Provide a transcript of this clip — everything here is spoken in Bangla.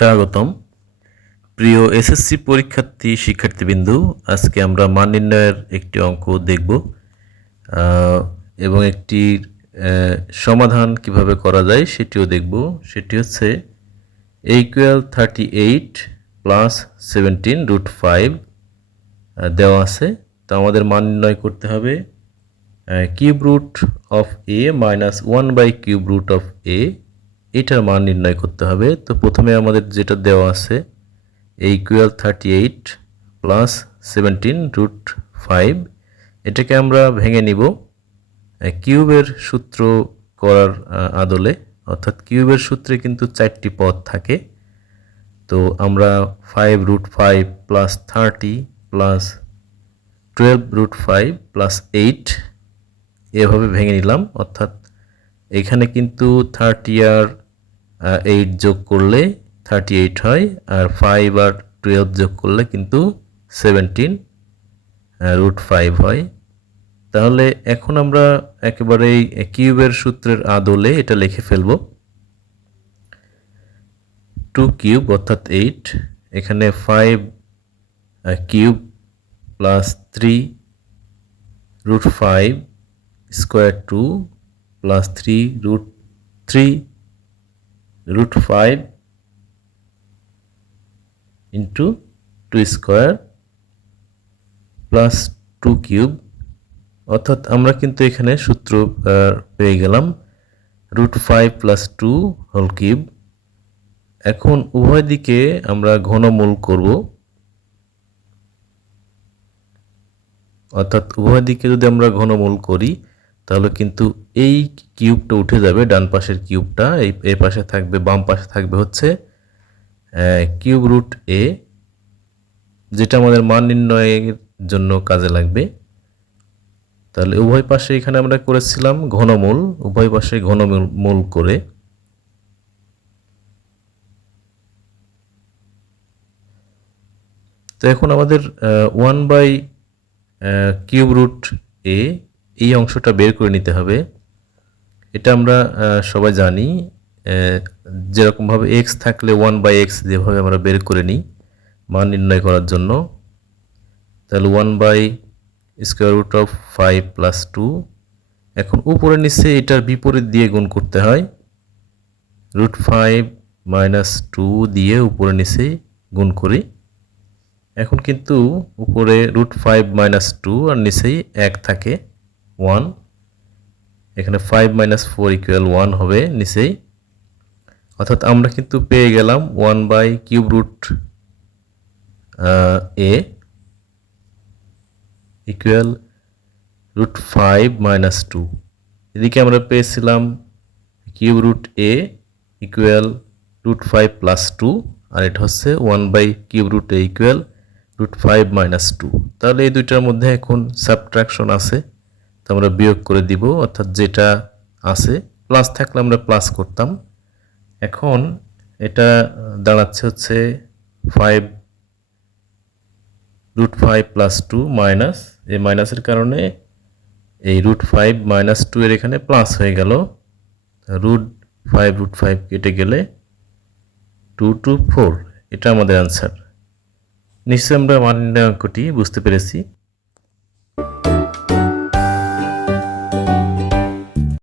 স্বাগতম। প্রিয় এসএসসি পরীক্ষার্থী শিক্ষার্থীবৃন্দু, আজকে আমরা মান নির্ণয়ের একটি অঙ্ক দেখব এবং একটি সমাধান কীভাবে করা যায় সেটিও দেখব। সেটি হচ্ছে equal thirty eight plus seventeen root five দেওয়া আছে। তো আমাদের মান নির্ণয় করতে হবে cube root of A minus one by cube root of A এটার মান নির্ণয় করতে হবে। তো প্রথমে আমাদের যেটা দেওয়া আছে, এই equal thirty eight plus seventeen root five এটাকে আমরা ভেঙে নিব। কিউবের সূত্র করার আদলে, অর্থাৎ কিউবের সূত্রে কিন্তু চারটি পদ থাকে। তো আমরা five root five plus thirty plus twelve root five plus eight এভাবে ভেঙে নিলাম। অর্থাৎ এখানে কিন্তু থার্টি আর এইট যোগ করলে থার্টি এইট হয়, আর ফাইভ আর টুয়েলভ যোগ করলে কিন্তু সেভেন্টিন রুট ফাইভ হয়। তাহলে এখন আমরা একেবারেই কিউবের সূত্রের আদলে এটা লিখে ফেলব। টু কিউব অর্থাৎ এইট এখানে five cube plus three root five square two plus three root three root five into two square plus two cube অর্থাৎ আমরা কিন্তু এখানে সূত্র পেয়ে গেলাম root five plus two whole cube এখন উভয় দিকে আমরা ঘনমূল করব। অর্থাৎ উভয় দিকে যদি আমরা ঘনমূল করি তাহলে কিন্তু এই কিউবটা উঠে যাবে, ডান পাশের কিউবটা এই এ পাশে থাকবে, বাম পাশে থাকবে হচ্ছে কিউব রুট এ যেটা আমাদের মান নির্ণয়ের জন্য কাজে লাগবে। তাহলে উভয় পাশে এখানে আমরা করেছিলাম ঘনমূল, উভয় পাশে ঘনমূল মূল করে। তো এখন আমাদের one by cube root a এই অংশটা বের করে নিতে হবে। এটা আমরা সবাই জানি যেরকমভাবে এক্স থাকলে ওয়ান বাই এক্স যেভাবে আমরা বের করে নিই, মান নির্ণয় করার জন্য, তাহলে one by square root of five plus two এখন উপরে নিচে এটার বিপরীত দিয়ে গুণ করতে হয় রুট ফাইভ মাইনাস টু দিয়ে উপরে নিচে গুণ করি। এখন কিন্তু উপরে রুট ফাইভ মাইনাস টু আর নিচেই এক থাকে। ওয়ান এখানে five minus four equal one হবে নিচেই। অর্থাৎ আমরা কিন্তু পেয়ে গেলাম one by cube root a equal root five minus two এদিকে আমরা পেয়েছিলাম cube root a equal root five plus two আর এটা হচ্ছে one by cube root a equal root five minus two তাহলে এই দুইটার মধ্যে এখন সাবট্রাকশন আছে। তো আমরা বিয়োগ করে দিব, অর্থাৎ যেটা আছে প্লাস থাকলে আমরা প্লাস করতাম। এখন এটা দাঁড়াচ্ছে হচ্ছে five root five plus two minus এই মাইনাসের কারণে এই রুট ফাইভ মাইনাস টু এর এখানে প্লাস হয়ে গেল। রুট ফাইভ রুট ফাইভ কেটে গেলে টু টু ফোর এটা আমাদের অ্যান্সার নিশ্চয়ই আমরা মান নির্ণয় অঙ্কটি বুঝতে পেরেছি।